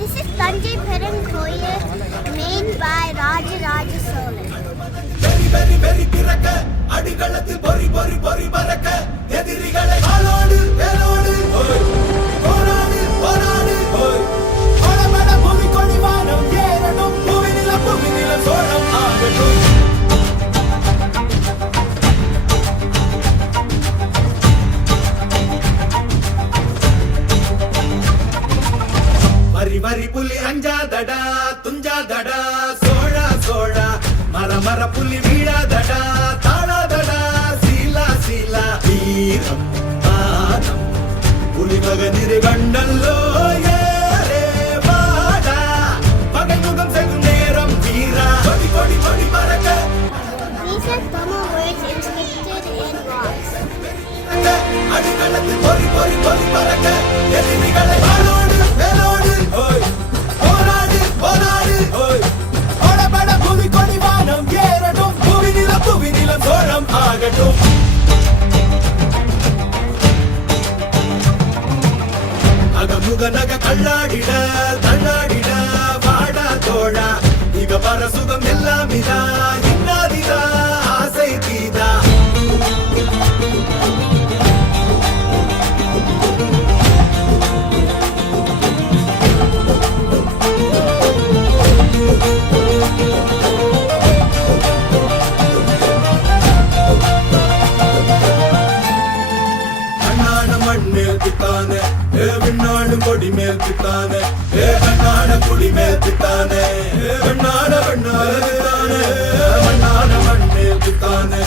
This is Tanjai Perenkoil, made by Rajaraja Solan. very பிறக்க அடிகளத்தில் பொறி பொறி பொறி பறக்க எதிரிகளை ஆளோடு வேலோடு போராடு போராடு படபட புவி கொடிவானம் ஏறணும் புவி நில சோழம் ஆகட்டும். வரி வரி புலி அஞ்சாதடா துஞ்சாதடா சோழா சோழா மர புலி வீழாதடா தாழாதடா சீலா சீலா வீரம் மானம் புலி மகனிரு கண்டல்லோ ஏரே வாடா பகை முகம் செகும் நேரம் வீரா கொடி கொடி கொடி பறக்க. These are Tamil words inscripted in rocks. அடிகளத்தில் பொறி பொறி பொறி பறக்க எதிரிகளை வாளோடு வேலோடு போராடு போராடு படபட புவி கொடிவானம் ஏறட்டும் புவி நில சோழம் ஆகட்டும். அகமுக நக கல்லாடிட தள்ளாடிட வாடா தோழா இக பர சுகம் எல்லாம் இதா இன்னாதிதா ஆசை தீதா. வெண்ணாடும் கொடி மேல் பித்தானே வெண்ணாட குடி மேல் பித்தானே வெண்ணாட வெண்ணாலே வெண்ணாட மண் மேல் பித்தானே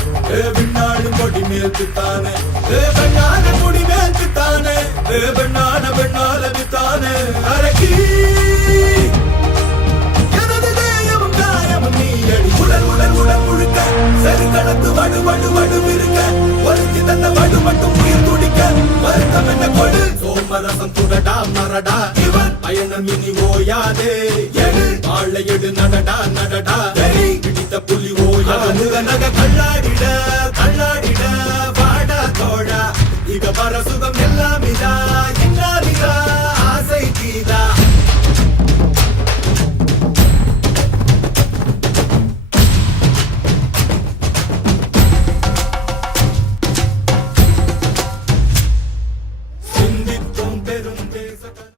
வெண்ணாடும் கொடி மேல் பித்தானே வெண்ணாட குடி மேல் பித்தானே வெண்ணாட வெண்ணால பித்தானே அரக்கி எனது தேயமும் காயமும் நீ அடி உடல் உடல் உடல் முழுக்க சரி கடத்து வடு வடு வடு இருக்க ஒருத்தி தந்த வடு மட்டும் உயிர் துடிக்க வருத்தம் என்ன கொடு சோமரசம் துடடா மரடா இவன் பயணம் இனி ஓயாதே எடு வாழை எடு நடடா நடடா பிடித்த புலி ஓயா நக கல்லாடிட